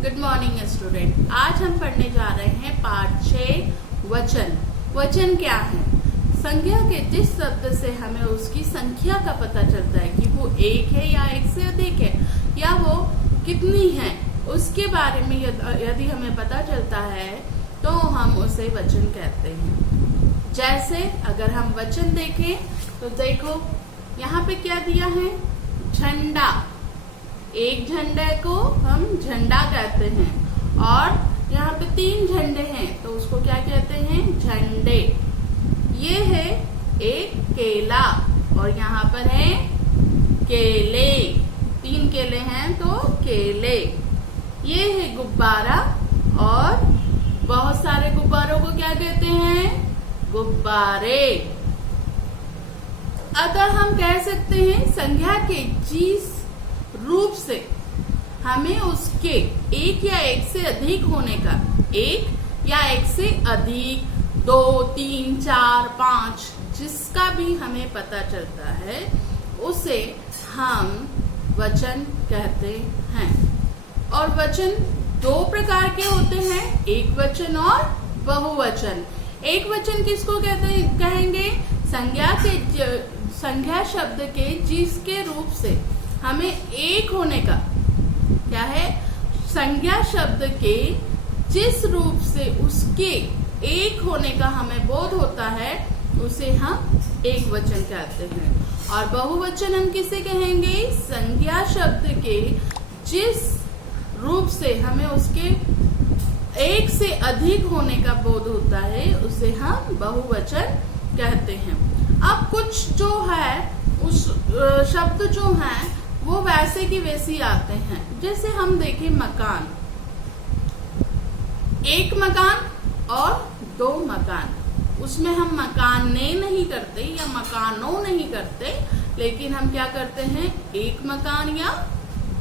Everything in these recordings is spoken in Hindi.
Good morning student. आज हम पढ़ने जा रहे हैं पाठ 6 वचन। वचन क्या है? संख्या के जिस शब्द से हमें उसकी संख्या का पता चलता है कि वो एक है या एक से अधिक है या वो कितनी है, उसके बारे में यदि हमें पता चलता है तो हम उसे वचन कहते हैं। जैसे अगर हम वचन देखें तो देखो यहाँ पे क्या दिया है, झंडा। एक झंडे को हम झंडा कहते हैं और यहाँ पे 3 झंडे हैं तो उसको क्या कहते हैं, झंडे। ये है एक केला और यहाँ पर है केले। 3 केले हैं तो केले। ये है गुब्बारा और बहुत सारे गुब्बारों को क्या कहते हैं, गुब्बारे। अतः हम कह सकते हैं संख्या के जिस रूप से हमें उसके एक या एक से अधिक होने का, एक या एक से अधिक, 2, 3, 4, 5 जिसका भी हमें पता चलता है उसे हम वचन कहते हैं। और वचन 2 प्रकार के होते हैं, एक वचन और बहुवचन। एक वचन किसको कहेंगे? संज्ञा शब्द के जिसके रूप से हमें एक होने का, क्या है, संज्ञा शब्द के जिस रूप से उसके एक होने का हमें बोध होता है उसे हम एक वचन कहते हैं। और बहुवचन हम किसे कहेंगे? संज्ञा शब्द के जिस रूप से हमें उसके एक से अधिक होने का बोध होता है उसे हम बहुवचन कहते हैं। अब कुछ जो है उस शब्द जो है वो वैसे की वैसी आते हैं। जैसे हम देखें मकान, एक मकान और 2 मकान। उसमें हम मकाने नहीं करते या मकानों नहीं करते, लेकिन हम क्या करते हैं, एक मकान या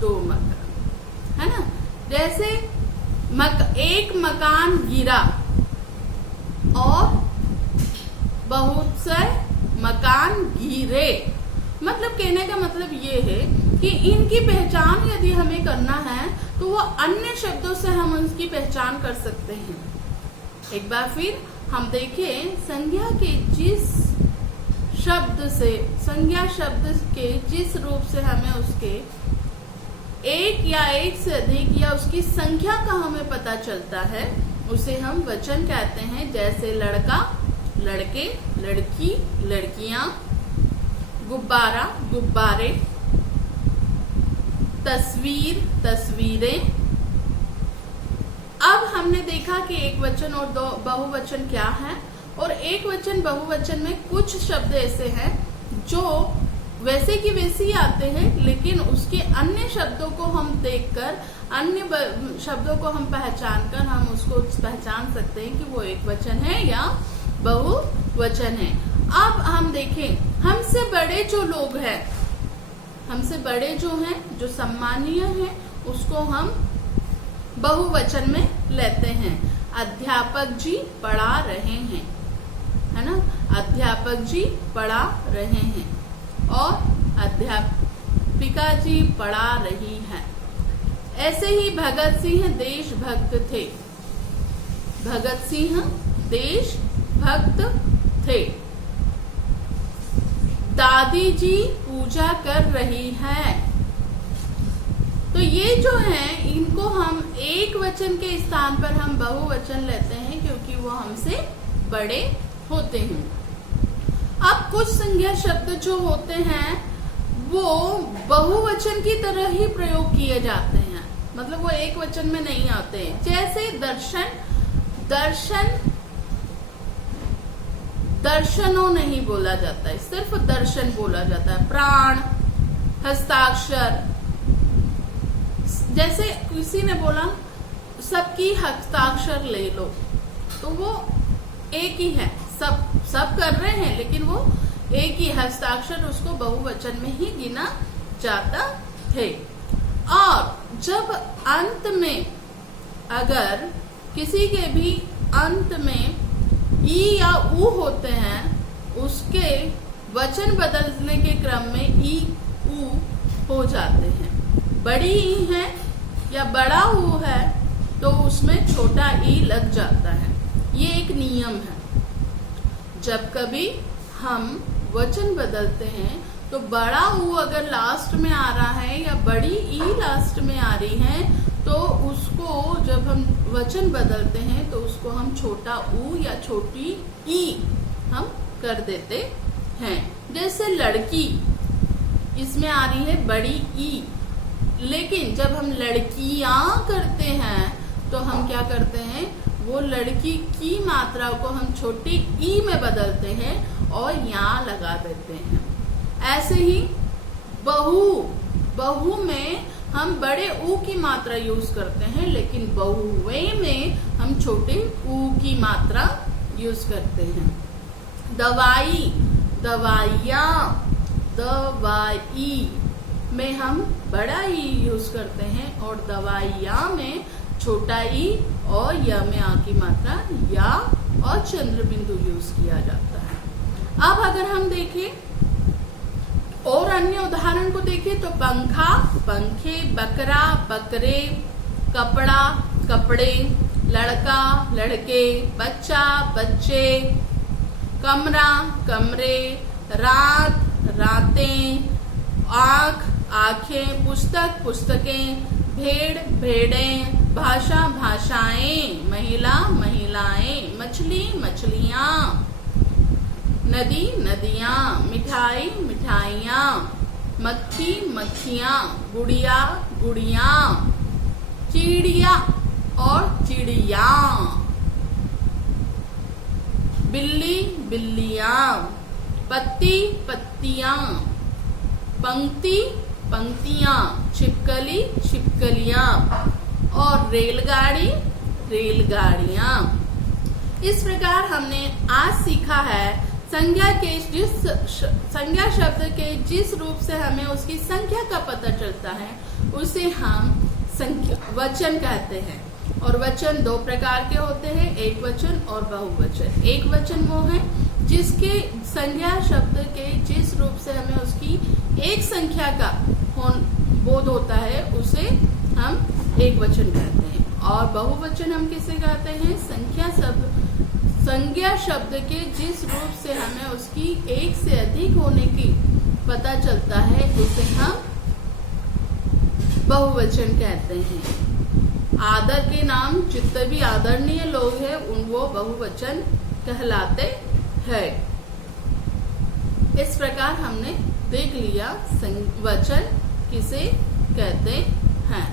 2 मकान, है ना। जैसे एक मकान गिरा और बहुत से मकान गिरे। मतलब कहने का मतलब ये है कि इनकी पहचान यदि हमें करना है तो वो अन्य शब्दों से हम उनकी पहचान कर सकते हैं। एक बार फिर हम देखें, संज्ञा के जिस शब्द से, संज्ञा शब्द के जिस रूप से हमें उसके एक या एक से अधिक या उसकी संख्या का हमें पता चलता है उसे हम वचन कहते हैं। जैसे लड़का, लड़के, लड़की, लड़कियां, गुब्बारा, गुब्बारे, तस्वीर, तस्वीरें। अब हमने देखा कि एक वचन और 2 बहुवचन क्या है। और एक वचन बहुवचन में कुछ शब्द ऐसे हैं जो वैसे की वैसी आते हैं, लेकिन उसके अन्य शब्दों को हम देखकर, अन्य शब्दों को हम पहचान कर हम उसको पहचान सकते हैं कि वो एक वचन है या बहुवचन है। अब हम देखें, हमसे बड़े जो लोग हैं, हमसे बड़े जो हैं, जो सम्मानीय हैं, उसको हम बहुवचन में लेते हैं। अध्यापक जी पढ़ा रहे हैं, है ना, अध्यापक जी पढ़ा रहे हैं और अध्यापिका जी पढ़ा रही है। ऐसे ही भगत सिंह देशभक्त थे, भगत सिंह देशभक्त थे। दादी जी पूजा कर रही है। तो ये जो है इनको हम एक वचन के स्थान पर हम बहुवचन लेते हैं क्योंकि वो हमसे बड़े होते हैं। अब कुछ संज्ञा शब्द जो होते हैं वो बहुवचन की तरह ही प्रयोग किए जाते हैं, मतलब वो एक वचन में नहीं आते हैं। जैसे दर्शन, दर्शन दर्शनों नहीं बोला जाता है, सिर्फ दर्शन बोला जाता है। प्राण, हस्ताक्षर, जैसे किसी ने बोला सबकी हस्ताक्षर ले लो, तो वो एक ही है, सब कर रहे हैं लेकिन वो एक ही हस्ताक्षर, उसको बहुवचन में ही गिना जाता है। और जब अंत में, अगर किसी के भी अंत में ई या ऊ होते हैं, उसके वचन बदलने के क्रम में ई ऊ हो जाते हैं। बड़ी ई है या बड़ा ऊ है तो उसमें छोटा ई लग जाता है। ये एक नियम है। जब कभी हम वचन बदलते हैं तो बड़ा ऊ अगर लास्ट में आ रहा है या बड़ी ई लास्ट में आ रही है तो उसको जब हम वचन बदलते हैं तो उसको हम छोटा ऊ या छोटी ई हम कर देते हैं। जैसे लड़की, इसमें आ रही है बड़ी ई, लेकिन जब हम लड़कियां करते हैं तो हम क्या करते हैं, वो लड़की की मात्रा को हम छोटी ई में बदलते हैं और यहाँ लगा देते हैं। ऐसे ही बहू, बहू में हम बड़े ऊ की मात्रा यूज करते हैं, लेकिन बहुए में हम छोटे ऊ की मात्रा यूज करते हैं। दवाई, दवाइयाँ, दवाई में हम बड़ा ई यूज करते हैं और दवाइयाँ में छोटा ई और या में आ की मात्रा या और चंद्र बिंदु यूज किया जाता है। अब अगर हम देखें और अन्य उदाहरण को देखें तो पंखा, पंखे, बकरा, बकरे, कपड़ा, कपड़े, लड़का, लड़के, बच्चा, बच्चे, कमरा, कमरे, रात, रातें, आँख, आँखें, पुस्तक, पुस्तकें, भेड़, भेड़ें, भाषा, भाषाएं, महिला, महिलाएं, मछली, मछलियाँ, नदी, नदियाँ, मिठाई, मिठाइयाँ, मक्खी, मक्खियाँ, गुड़िया, गुड़ियाँ, चिड़िया और चिड़िया, बिल्ली, बिल्लियाँ, पत्ती, पत्तियाँ, पंक्ति, पंक्तियाँ, छिपकली, छिपकलियाँ और रेलगाड़ी, रेलगाड़ियाँ। इस प्रकार हमने आज सीखा है संज्ञा शब्द के जिस रूप से हमें उसकी संख्या का पता चलता है उसे हम संख्या वचन कहते हैं। और वचन दो प्रकार के होते हैं, एक वचन और बहुवचन। एक वचन वो है जिसके संज्ञा शब्द के जिस रूप से हमें उसकी एक संख्या का बोध होता है उसे हम एक वचन कहते हैं। और बहुवचन हम किसे कहते हैं, संज्ञा शब्द के जिस रूप से हमें उसकी एक से अधिक होने की पता चलता है उसे हम बहुवचन कहते हैं। आदर के नाम जितने भी आदरणीय लोग हैं वो बहुवचन कहलाते हैं। इस प्रकार हमने देख लिया वचन किसे कहते हैं।